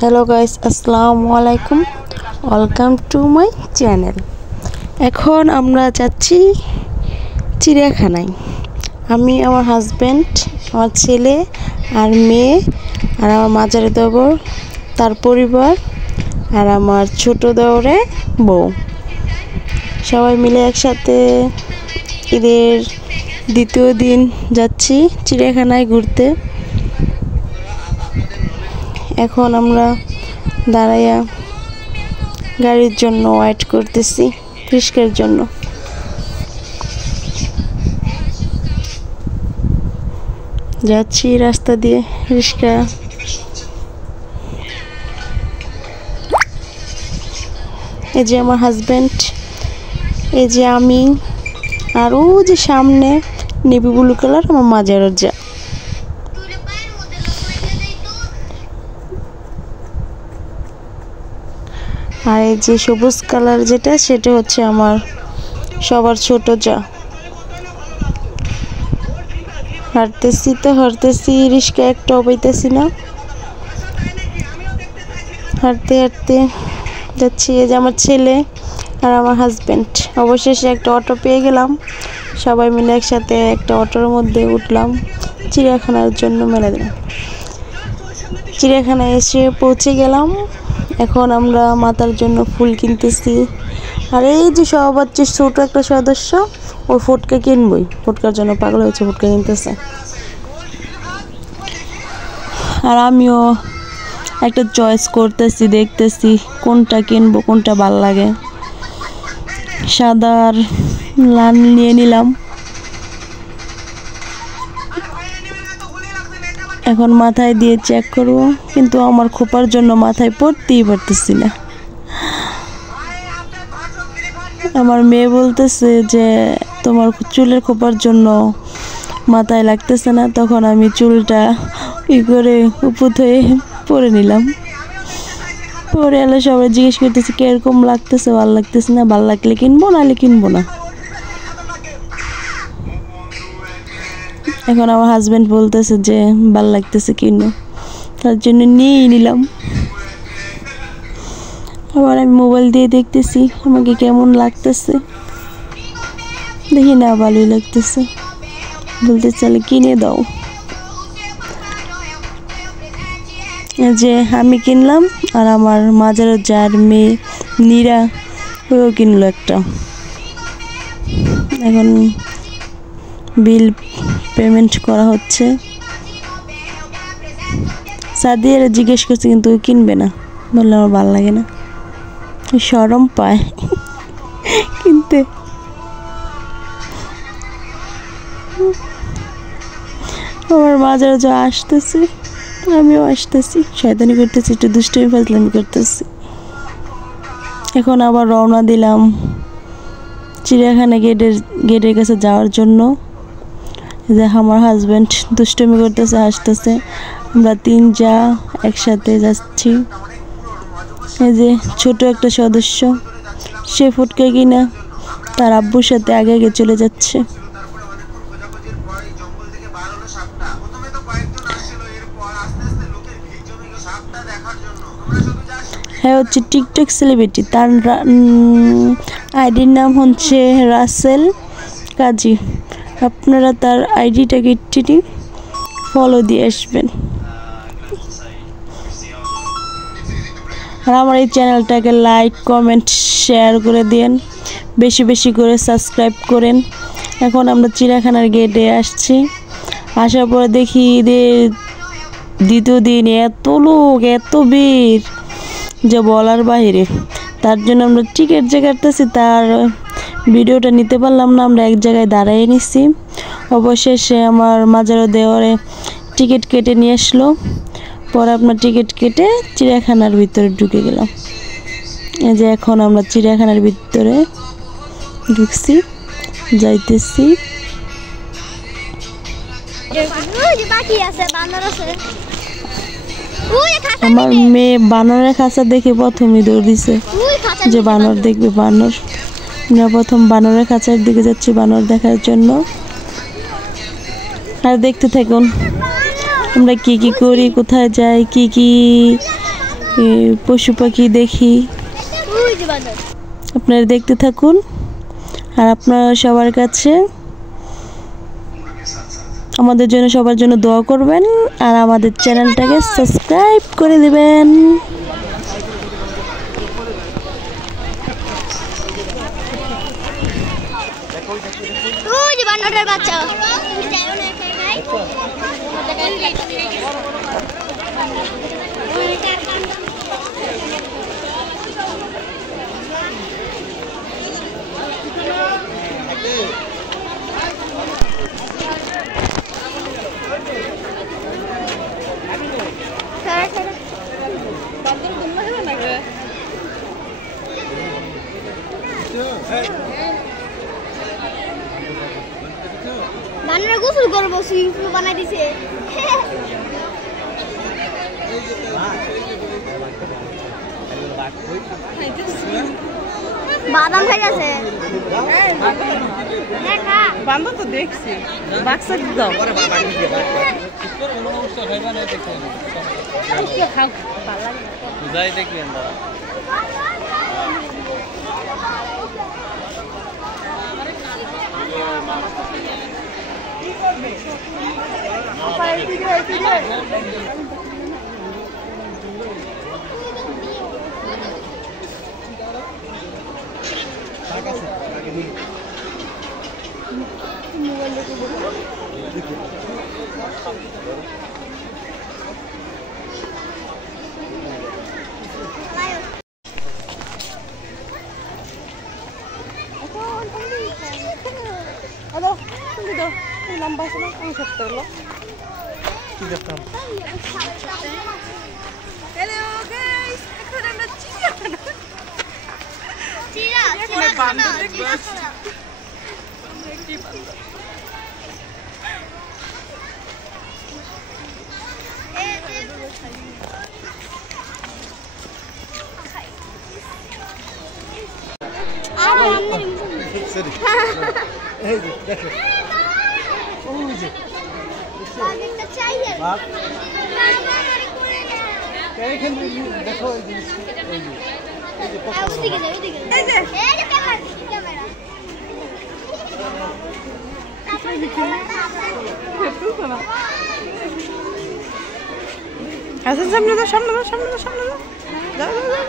Hello guys, আসসালামু আলাইকুম। Welcome to my channel. এখন আমরা যাচ্ছি চিড়িয়াখানায়। আমি, আমার হাজব্যান্ড, আমার ছেলে আর মেয়ে আর আমার মাঝারি দেওর তার পরিবার আর আমার ছোট দেওরে বউ, সবাই মিলে একসাথে ঈদের দ্বিতীয় দিন যাচ্ছি চিড়িয়াখানায় ঘুরতে। এখন আমরা দাঁড়াইয়া গাড়ির জন্য ওয়েট করতেছি, রিস্কার জন্য। যাচ্ছি রাস্তা দিয়ে, রিস্কা। এই যে আমার হাজব্যান্ড, এই যে আমি, আর ও যে সামনে নেভি ব্লু কালার আমার মাঝের যা। আর এই যে সবুজ কালার যেটা, সেটা হচ্ছে আমার সবার ছোট যা। হাঁটতেছি রিস্কা একটাও পাইতেছি না। হাঁটতে হাঁটতে যাচ্ছি। এই যে আমার ছেলে আর আমার হাজব্যান্ড। অবশেষে একটা অটো পেয়ে গেলাম, সবাই মিলে একসাথে একটা অটোর মধ্যে উঠলাম, চিড়িয়াখানার জন্য মেলে দিলাম। চিড়িয়াখানায় এসে পৌঁছে গেলাম। এখন আমরা মাতার জন্য ফুল কিনতেছি। আর এই যে সবার যে ছোট একটা সদস্য, ও ফুটকা কিনবই, ফুটকার জন্য পাগল হয়েছে, ফুটকা কিনতেছে। আর আমিও একটা চয়েস করতেছি, দেখতেছি কোনটা কিনবো, কোনটা ভাল লাগে। সাদা আর লাল নিয়ে নিলাম। এখন মাথায় দিয়ে চেক করবো, কিন্তু আমার খোপার জন্য মাথায় পড়তেই পারতেছি না। আমার মেয়ে বলতেছে যে তোমার চুলের খোপার জন্য মাথায় লাগতেছে না। তখন আমি চুলটা করে উপর হয়ে পরে নিলাম। পরে এলে সবাই জিজ্ঞেস করতেছে কিরকম লাগতেছে, ভালো লাগতেছে না, ভালো লাগলে কিনবো, নাহলে কিনবো না। এখন আমার হাজব্যান্ড বলতেছে যে ভালো লাগতেছে কিনো, তার জন্য নিয়েই নিলাম। আবার আমি মোবাইল দিয়ে দেখতেছি আমাকে কেমন লাগতেছে। দেখি না, ভালোই লাগতেছে। বলতে চাইলে কিনে দাও। যে আমি কিনলাম, আর আমার মাঝার যার মেয়ে নীরা, ওও কিনলো একটা। এখন বিল পেমেন্ট করা হচ্ছে। সাদিয়ার জিজ্ঞেস করছে, কিন্তু ও কিনবে না। বললে আমার ভালো লাগে না, শরম পায় কিনতে। আমার মাঝার যা আসতেছে, আমিও আসতেছি, শয়তানি করতেছি, একটু দুষ্টুমি ফাজলামি করতেছি। এখন আবার রওনা দিলাম চিড়িয়াখানা গেটের কাছে যাওয়ার জন্য। যে আমার হাজব্যান্ড দুষ্টুমি করতেছে, হাসতেছে। আমরা তিন যা একসাথে যাচ্ছি। এই যে ছোট একটা সদস্য, সে ফুটকা কিনা তার আব্বুর সাথে আগে আগে চলে যাচ্ছে। হ্যাঁ, হচ্ছে টিকটক সেলিব্রিটি। তার আইডির নাম হচ্ছে রাসেল কাজী। আপনারা তার আইডিটাকে ফলো দিয়ে আসবেন। আর আমার এই চ্যানেলটাকে লাইক, কমেন্ট, শেয়ার করে দিন, বেশি বেশি করে সাবস্ক্রাইব করেন। এখন আমরা চিড়িয়াখানার গেটে আসছি। আসার পরে দেখি ঈদের দ্বিতীয় দিন এত লোক, এত ভিড় যে বলার বাইরে। তার জন্য আমরা টিকিট যে কাটতেছি, তার ভিডিওটা নিতে পারলাম না, আমরা এক জায়গায় দাঁড়াই নিছি। অবশেষে আমার মাঝারো দেওয়ারে টিকিট কেটে নিয়ে আসলো। পরে আপনার টিকিট কেটে চিড়িয়াখানার ভিতরে ঢুকে গেলাম। এই যে এখন আমরা চিড়িয়াখানার ভিতরে ঢুকছি, যাইতেছি। আমার মেয়ে বানরের খাঁচা দেখে প্রথমে দৌড় দিছে, যে বানর দেখবে, বানর। আমরা প্রথম বানরের খাঁচার দিকে যাচ্ছি বানর দেখার জন্য। আর দেখতে থাকুন আমরা কি কি করি, কোথায় যাই, কি কি পশু পাখি দেখি। আপনারা দেখতে থাকুন আর আপনারা সবার কাছে আমাদের জন্য সবার জন্য দোয়া করবেন আর আমাদের চ্যানেলটাকে সাবস্ক্রাইব করে দিবেন। বানরে গোসল করবো সুইমিং পুল বানাই দিছে। বাদাম খাই আছে বান্দর তো দেখছি বাক্সা দাও খাও বুঝাই দেখবেন lambas na ang sector lo. Hello guys, ako na Chira. Chira, Chira khana, Chira khana. এই যে দেখো ওই যে বাগেরটা চাইয়ে বাপ এইখানে দেখো এই যে এই যে ওদিকে যাও ওদিকে এই যে ক্যামেরা আচ্ছা সামনে দাও সামনে দাও সামনে দাও সামনে দাও যাও যাও যাও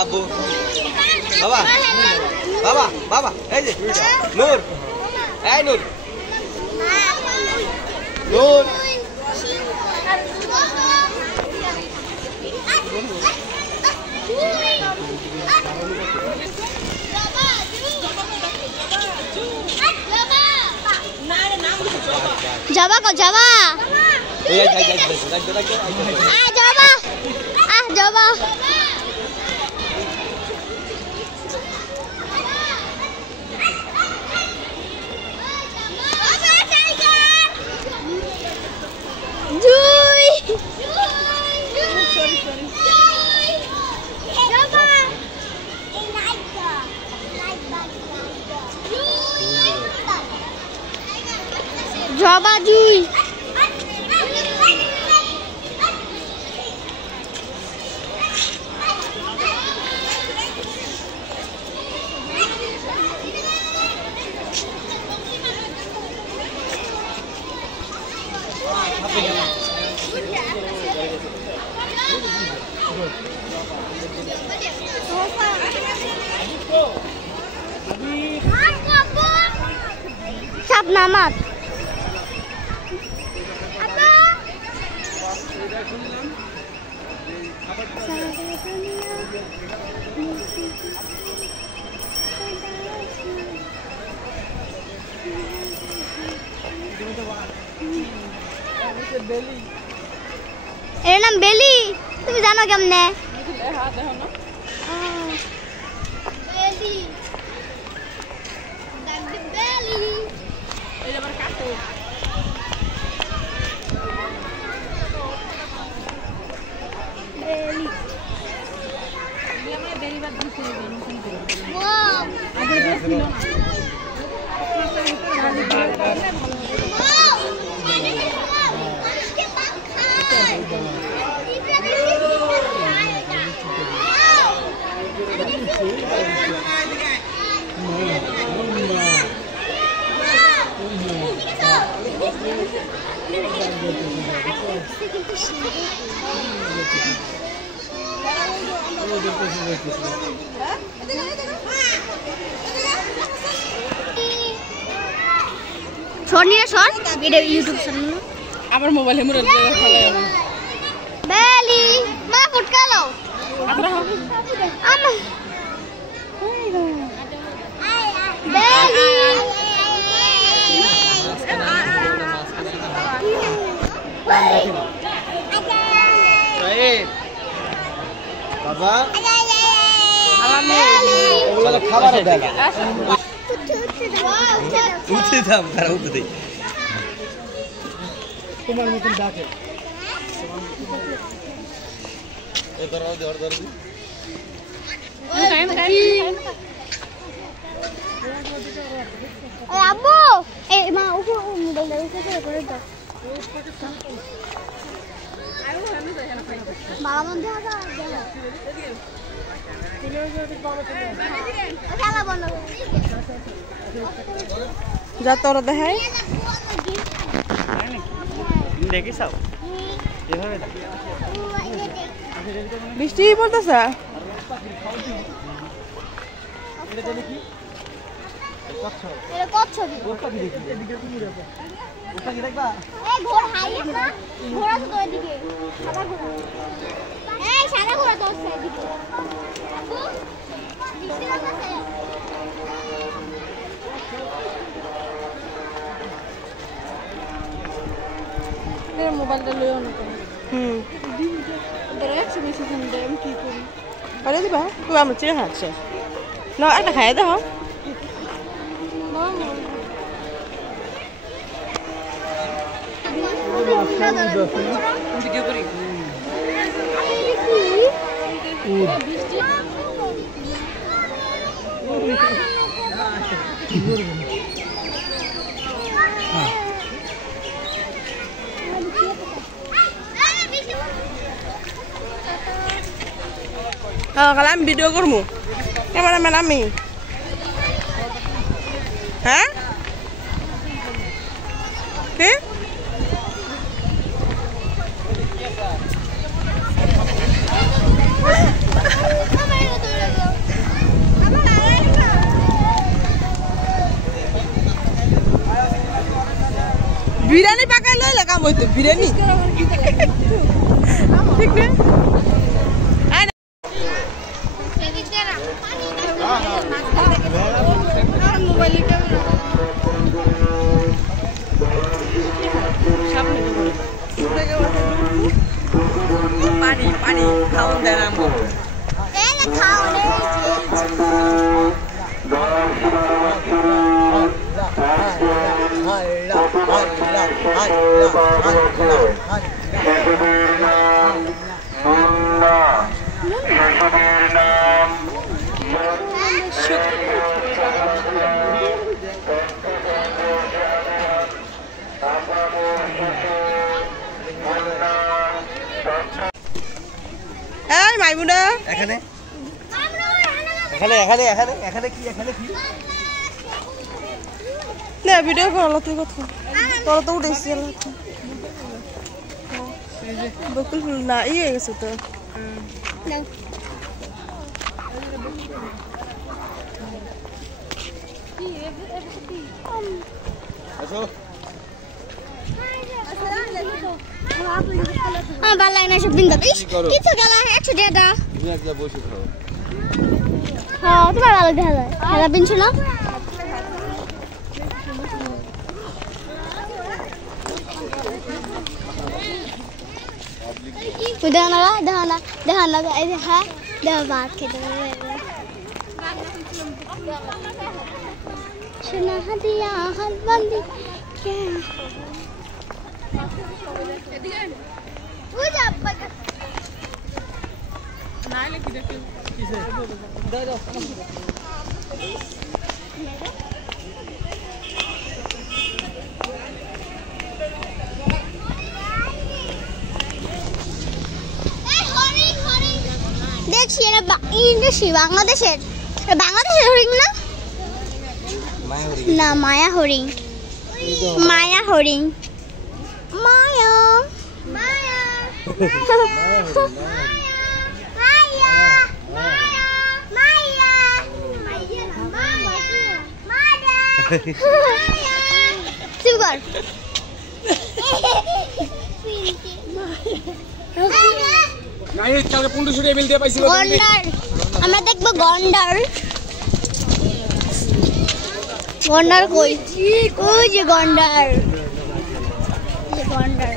আবু বাবা বাবা বাবা এই যে নূর এই নূর নূর जावा को जावा जावा जावा जावा जुई না মাছ এর নাম বেলি তুমি জানো কেমনে Sonia short video YouTube channel আবার মোবাইলে মুরে Beli ma food kalau ama Beli Baik. Baba. ওগুলো খাবার দেয় না উঠে দাম কারা উঠে দেই তোমার মতন ডাকে এবার আও দর দর আব্বু এই মা ওকে মোবাইলটা উঠে করে দাও বাবা মন দেখা খেলা বন্ধ যা তোরা দেখাই দেখিস এভাবে বৃষ্টি পড়তেছে এটা কচ্ছপি এই ঘোড়া হাই না ঘোড়া তো এদিকে সাদা ঘোড়া এই সাদা ঘোড়া তো এদিকে আব্বু বৃষ্টি লাগছে এর মোবাইলটা লইও না তোরা একশো বেশি ফোন দেয় আমি কি করি আরে দিবা তুই আমার চিড়ে খাচ্ছে না একটা খাইয়ে দাও কি করি kalau আমি ভিডিও করবো ক্যামেরাম্যান আমি হ্যাঁ কি বিরিয়ানি পাকাই লইলে কাম হইতো বিরিয়ানি ঠিক না পানি পানি খাওন দেন আমগো এই না খাও রে এই মাইমুনা এখানে এখানে এখানে এখানে এখানে কি এখানে কি না ভিডিও করলো তুই কথা তোরা তো উঠেছি বকুল না ইয়ে গেছে তো আসো আমার ভালো লাগে না সব দিন দাও কিছু গেল 100 টাকা তুমি একটা বসে খাও হ্যাঁ তোমার ভালো দেখা যায় খেলা বিনছো না দেখা এই যে হ্যাঁ দেখা ভাত খেতে শোনা হাদিয়া হাত বান্ধি কে দেখছি এটা ইন্ডাস্ট্রি বাংলাদেশের হরিণ না না মায়া হরিণ মায়া হরিণ মায়া মায়া আমরা দেখবো গন্ডার গন্ডার কই ওই যে গন্ডার গন্ডার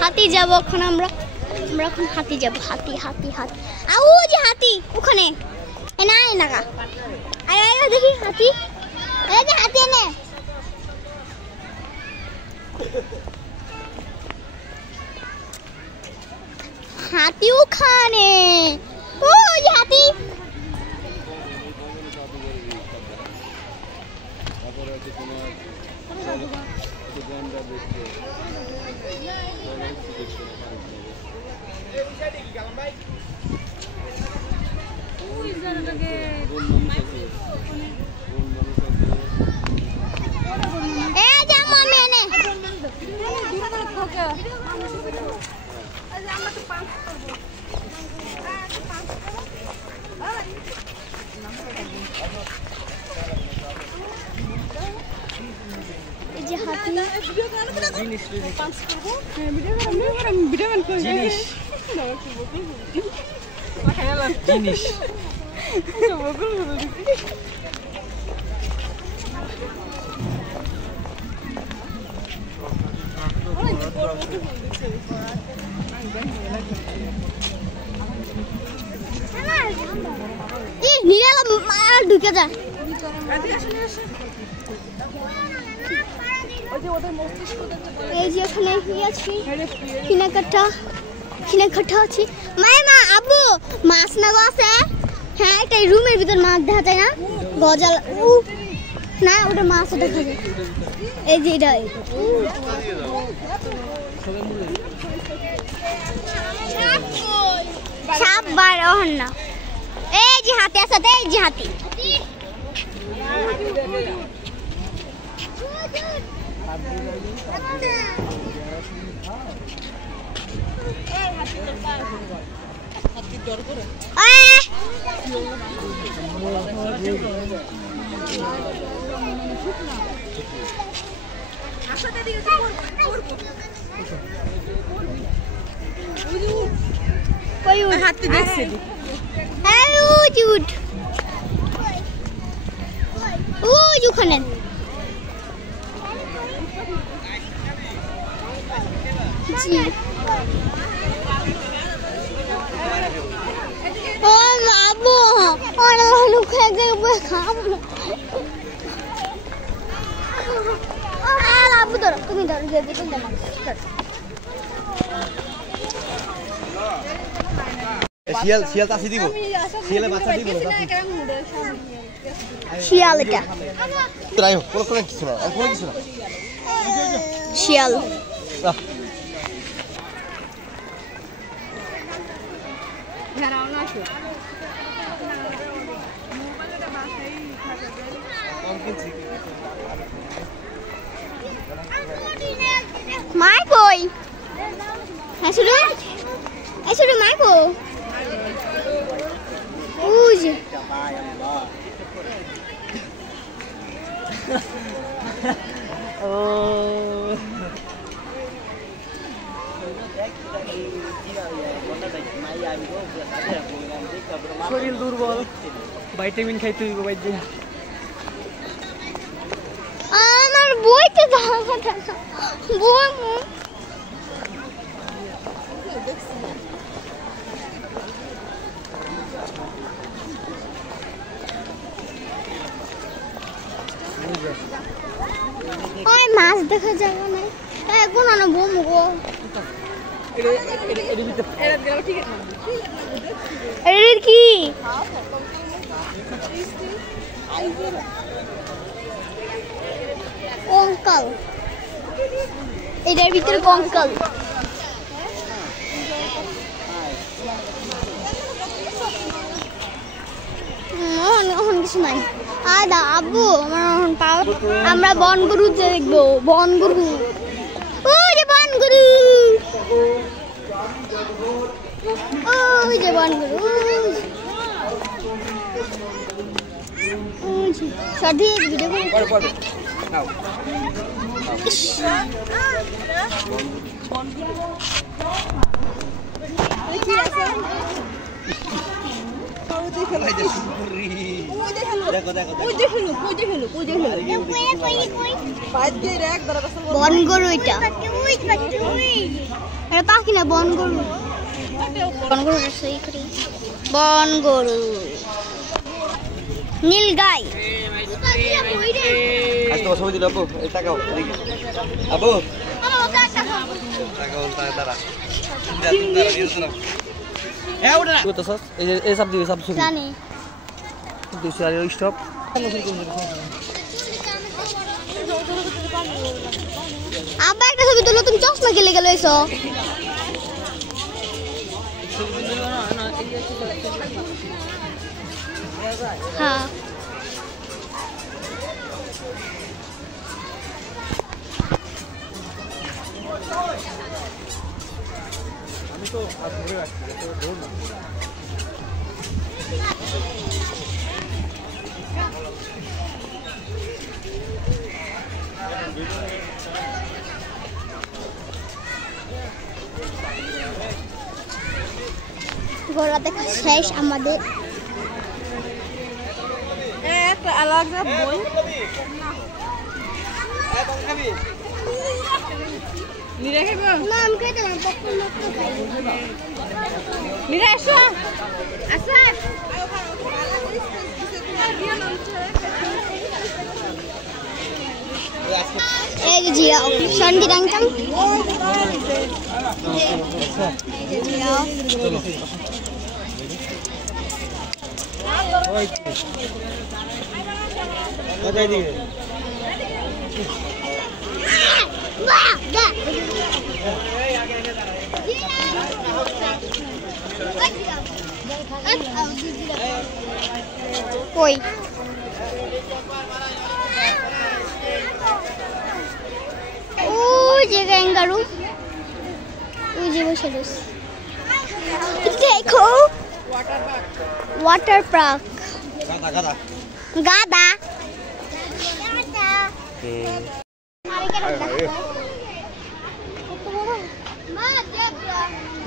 হাতি যাব এখন আমরা এখন হাতি যাব হাতি হাতি হাতি আউ যে হাতি ওখানে না না আয় আয় দেখি হাতি এই যে হাতি এনে হাতি ওখানে ও যে হাতি জিনিস ঢুকে যায় এই যে এখানে কিনাকাটা আছে মা আব্বু মাছ না আছে হ্যাঁ একটা রুমের ভিতর মাছ দেখা যায় না গজাল না ওটা মাছ দেখা যায় এই যে এটা সাপ বার ওহন না এই যে হাতি আছে এই যে হাতি হাতি দেখছে ওখানে ও বাবু ওরা লোক এক জায়গায় খাবো আব্বু ধরো তুমি ধরো যে বোতল দাও শিয়াল শিয়াল চাষি দিব শিয়ালে বাচ্চা দিব শিয়াল এটা তাই হোক কোনো কিছু না আর কোনো কিছু না শিয়াল মাই কই হ্যাঁ শুরু মাই কো উজ শরীর দুর্বল ভিটামিন খাইতে হইব বাইরে আমার বইতে দাও বই ওই মাছ দেখা যাবে না এখন না বম গো এর কি কঙ্কাল এটার ভিতরে কঙ্কাল কিছু নাই আব্বু আমরা বন গরু দেখবো বন গরু ওই যে বন গরু ওই যে বন গরু সঠিক ভিডিও বন গরু এটা পাখি না বন গরু বন গরু নীল গাই আজকে ছবি দিল আব্বু এই টাকাও আব্বু টাকাও দাঁড়া এ ওটা না তো স্যার এই সব দিবে সব ছবি জানি 200 আর স্টপ আব্বা একটা ছবি তুলো তুমি চশমা গেলে গেল এসো হ্যাঁ আমি তো আর ধরে রাখছি তো দৌড় না ঘোড়া দেখা শেষ আমাদের একটা আলাদা বই নিরে খাইব না আমি খেতে না পপকর্ন তো খাই নিরে এসো আচ্ছা এই যে জিরা সন্ডি ডাংটাং এই যে জিরা কোথায় দিকে কই ওই যে গ্যাঙ্গারু ওই যে বসে রয়েছে দেখো ওয়াটার পার্ক গাদা গাদা গাদা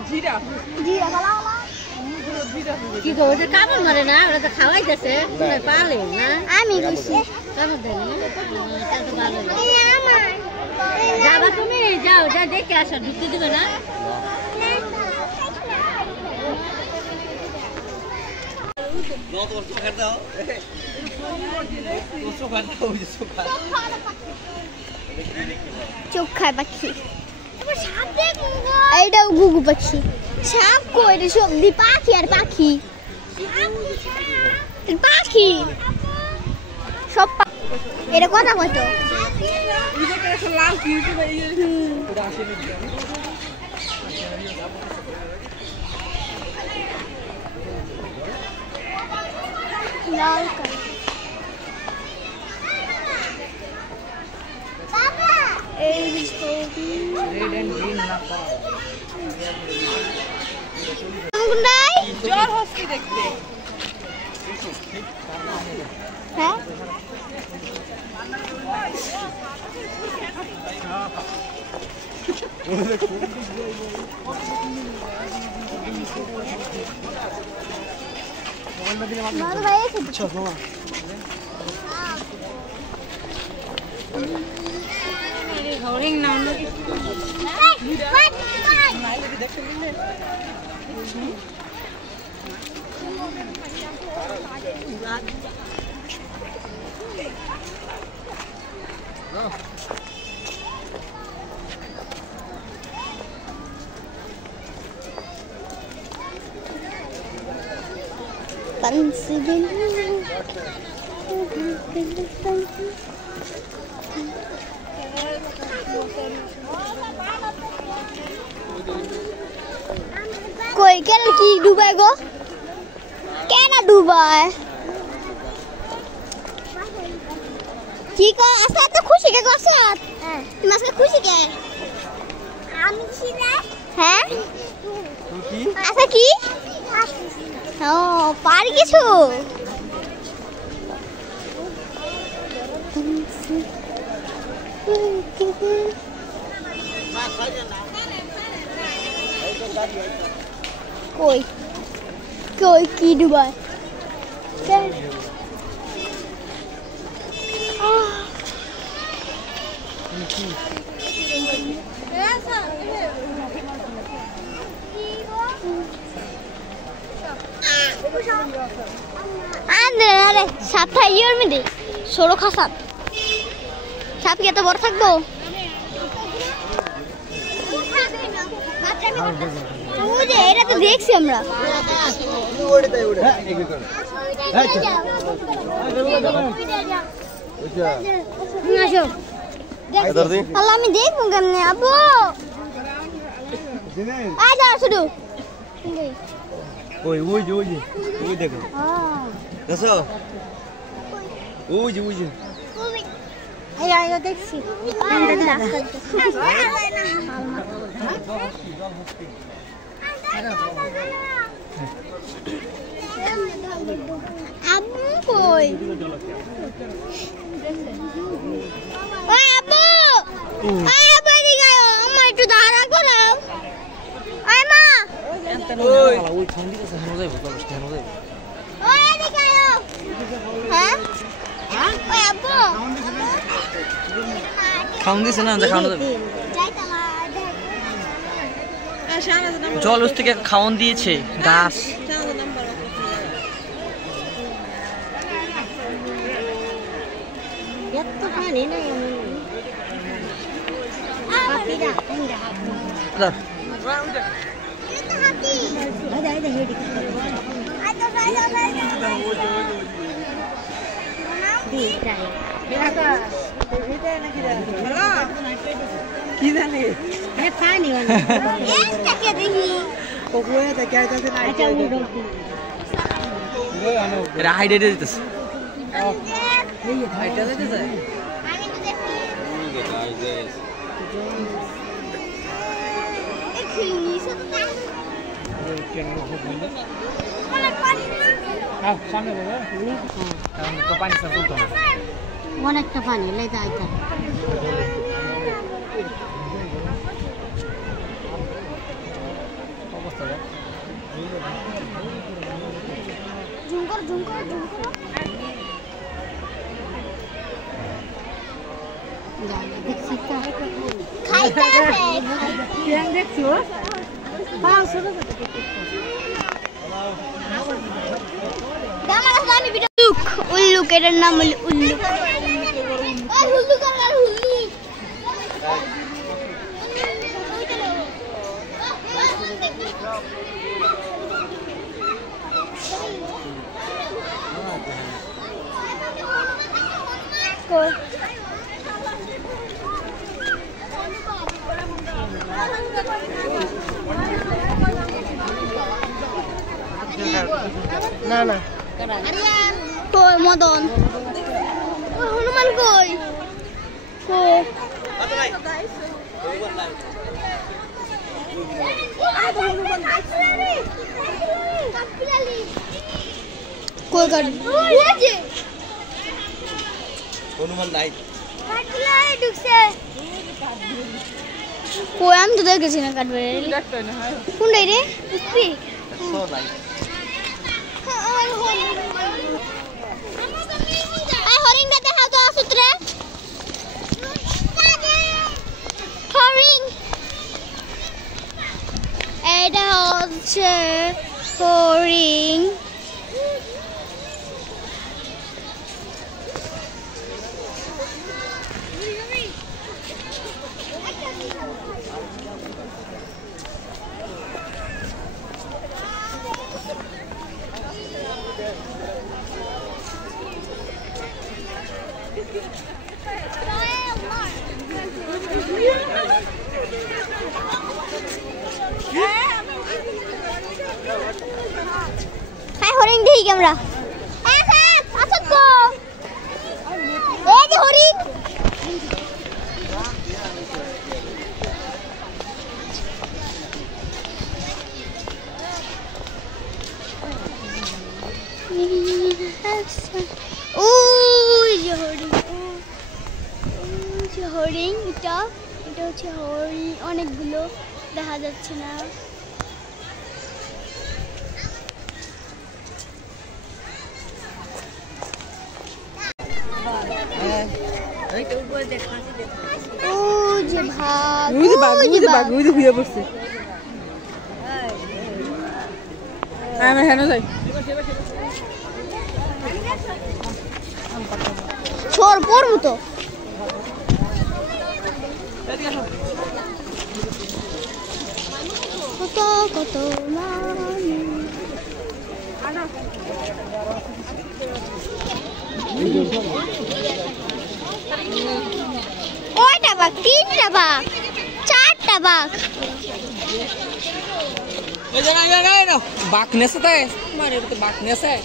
জিরা কি গো ওটা কামড় মারে না ওটা তো খাওয়াইতেছে তুমি পালে না আমি বসি কামড় দেয় না তাহলে তো ভালো যাবা তুমি যাও যা দেখে আসো ঢুকতে দিবে না No, tú vas a চোখ খায় পাখি এইটাও গুগু পাখি সাপ কই রে সবজি পাখি আর পাখি পাখি সব এটা কথা কত লাল এই ছবি রেড এন্ড গ্রিন না পাও গুন্ডাই জ্বর হচ্ছে দেখতে হ্যাঁ মামা ভাই আচ্ছা মামা হরিং না कोई क्या की डूबे गो क्या ना डूबा है की को ऐसा तो खुशी के गोसे तुम ऐसा खुशी क्या है आमी खुशी है ऐसा की ओ पार किछु कोई कोई की डूबा अरे साप था ये और में दे सोरो खा साप साप क्या तो बड़ा थक दो मुझे ये तो देख सी हमरा अल्लाह मैं देखूंगा हमने अबू आ जाओ सुनो ওই দেখো দেখো ওই যে আয় আয় দেখছি আব্বু কই ওই আব্বু আব্বু এদিকে আয় আমার একটু দাঁড়া করো আয় মা ওই ঠান্ডি আছে হেনো যাইবো তো হেনো যাইবো ওই এদিকে আয় হ্যাঁ ওই আব্বু খাওন দিছে না খাওন যাবে জল উস থেকে খাওন দিয়েছে গাছ এত পানি নাই কি জানি পানি এটা হাইডে দিতেছে হাইডে দিতেছে অনেকটা পানি লেগে আইতা দেখছি তো খাইতে আছে দেখছি ও পাও ছোট দামালা আমি ভিডিও লুক উল্লুক উল্লুক, এটার নাম হলো উল্লুক। না না কই মদন, হনুমান কই? কই গাড়ি হনুমান নাই ঢুকছে কই? আমি তো দেখেছি না কাঠবেড়ালি। কোনটাই রে? সো নাই হরিণটা দেখা তো আসুত্রে হরিণ। এটা হচ্ছে হরিণ। হ্যাঁ হরিণ দেখি আমরা। এই যে হরিণ। ওই যে হরিণ, ওই যে হরিণ। এটা হচ্ছে হরিণ, অনেকগুলো দেখা যাচ্ছে না। ও যে ভাগ, ঘুরে পড়ছে। আমরা হেন যাই ছোর পড়বো তো। কত কত কয়টা বাঘ? 3টা বাঘ, 4টা বাঘ। बाकनेस होता है हमारे तो बाकनेस है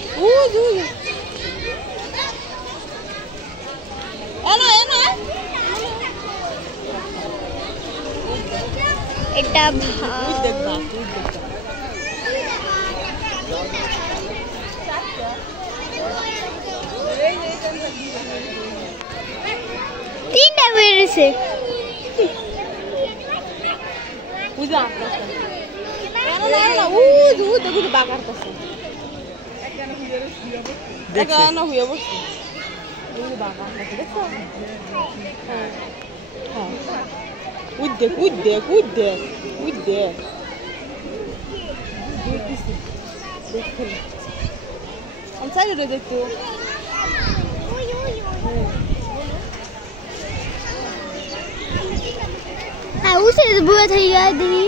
এটা ভাগ। 3টা বেরিয়েছে। বুঝা দেখতে হ্যাঁ উঠে বুয়া থেকে গেছে দিদি।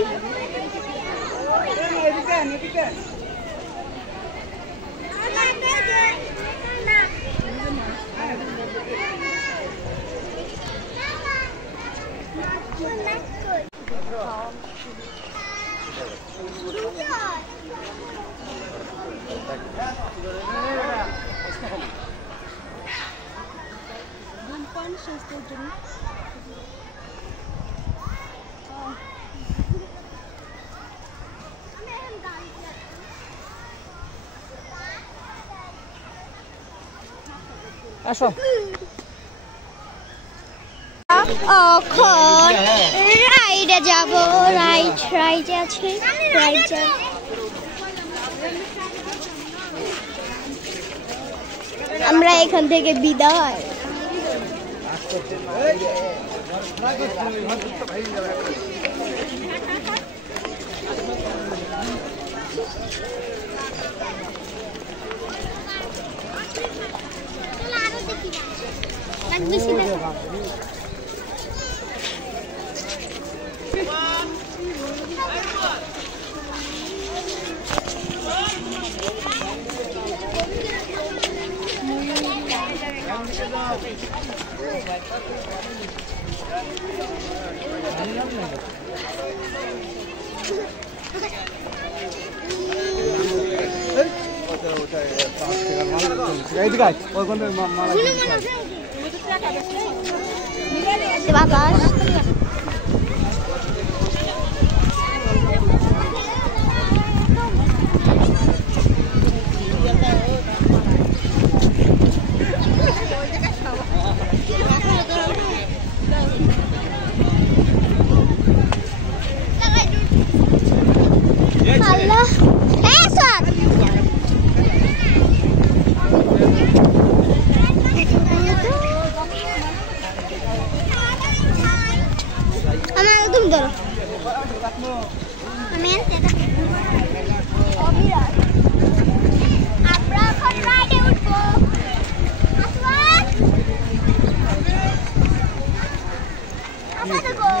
আসো এখন রাইডে যাব। রাইড আছে, রাইড যাব। আমরা এখান থেকে বিদায়। এক বেশি দেখো বাতাস আল্লাহ তুমি ধরো আমি আমরা এখন রাইডে উঠবো আসমান আসা দেখো